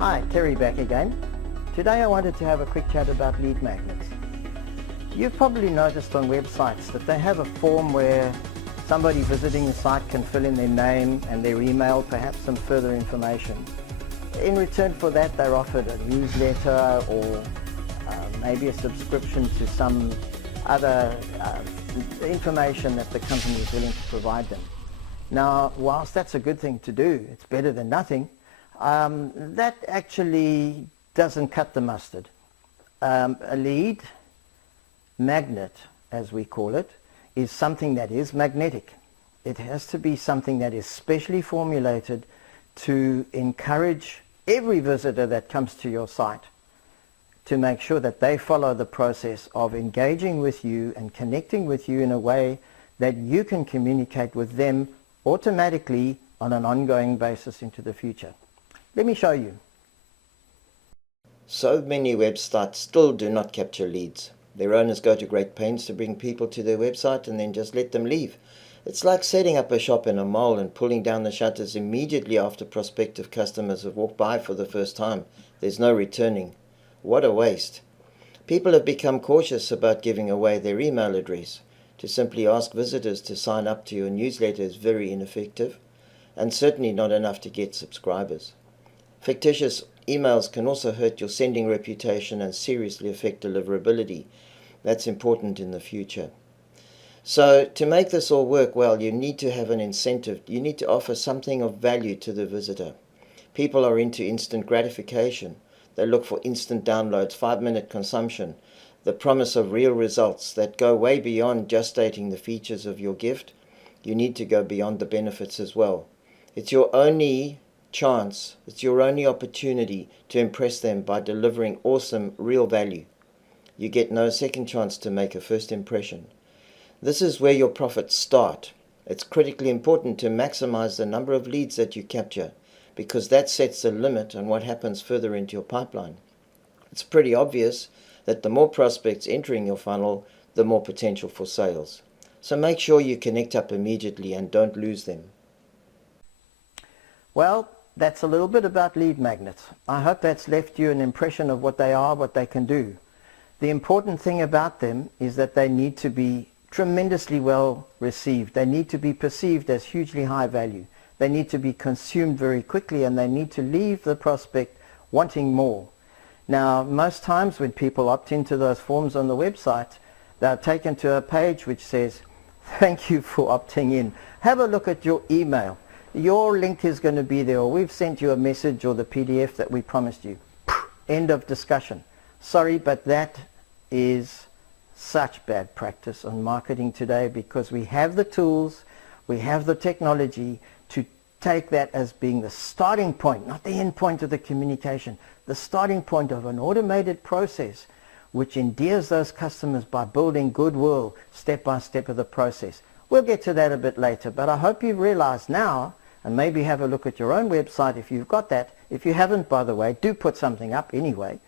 Hi, Terry back again. Today I wanted to have a quick chat about lead magnets. You've probably noticed on websites that they have a form where somebody visiting the site can fill in their name and their email, perhaps some further information. In return for that, they're offered a newsletter or maybe a subscription to some other information that the company is willing to provide them. Now, whilst that's a good thing to do, it's better than nothing, that actually doesn't cut the mustard. A lead magnet, as we call it, is something that is magnetic. It has to be something that is specially formulated to encourage every visitor that comes to your site to make sure that they follow the process of engaging with you and connecting with you in a way that you can communicate with them automatically on an ongoing basis into the future. Let me show you. So many websites still do not capture leads. Their owners go to great pains to bring people to their website and then just let them leave. It's like setting up a shop in a mall and pulling down the shutters immediately after prospective customers have walked by for the first time. There's no returning. What a waste. People have become cautious about giving away their email address. To simply ask visitors to sign up to your newsletter is very ineffective and certainly not enough to get subscribers. Fictitious emails can also hurt your sending reputation and seriously affect deliverability. That's important in the future. So to make this all work well, you need to have an incentive. You need to offer something of value to the visitor. People are into instant gratification. They look for instant downloads, 5-minute consumption, the promise of real results that go way beyond just stating the features of your gift. You need to go beyond the benefits as well. It's your only chance, it's your only opportunity to impress them by delivering awesome, real value. You get no second chance to make a first impression. This is where your profits start. It's critically important to maximize the number of leads that you capture, because that sets the limit on what happens further into your pipeline. It's pretty obvious that the more prospects entering your funnel, the more potential for sales. So make sure you connect up immediately and don't lose them. Well, that's a little bit about lead magnets. I hope that's left you an impression of what they are, what they can do. The important thing about them is that they need to be tremendously well received. They need to be perceived as hugely high value. They need to be consumed very quickly, and they need to leave the prospect wanting more. Now, most times when people opt into those forms on the website, they're taken to a page which says, "Thank you for opting in. Have a look at your email. Your link is going to be there, or we've sent you a message or the PDF that we promised you." End of discussion. Sorry, but that is such bad practice on marketing today, because we have the tools, we have the technology to take that as being the starting point, not the end point of the communication, the starting point of an automated process which endears those customers by building goodwill step by step of the process. We'll get to that a bit later, but I hope you've realized now, and maybe have a look at your own website if you've got that. If you haven't, by the way, do put something up anyway.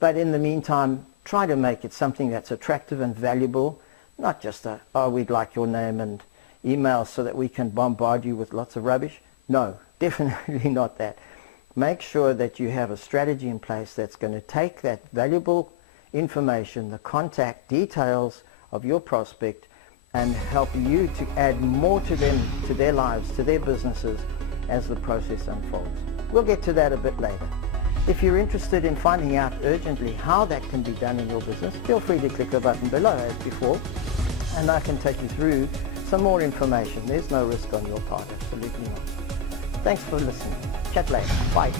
But in the meantime, try to make it something that's attractive and valuable, not just oh, we'd like your name and email so that we can bombard you with lots of rubbish. No, definitely not that. Make sure that you have a strategy in place that's going to take that valuable information, the contact details of your prospect, and help you to add more to them, to their lives, to their businesses as the process unfolds. We'll get to that a bit later. If you're interested in finding out urgently how that can be done in your business, feel free to click the button below as before, and I can take you through some more information. There's no risk on your part, absolutely not. Thanks for listening. Chat later. Bye.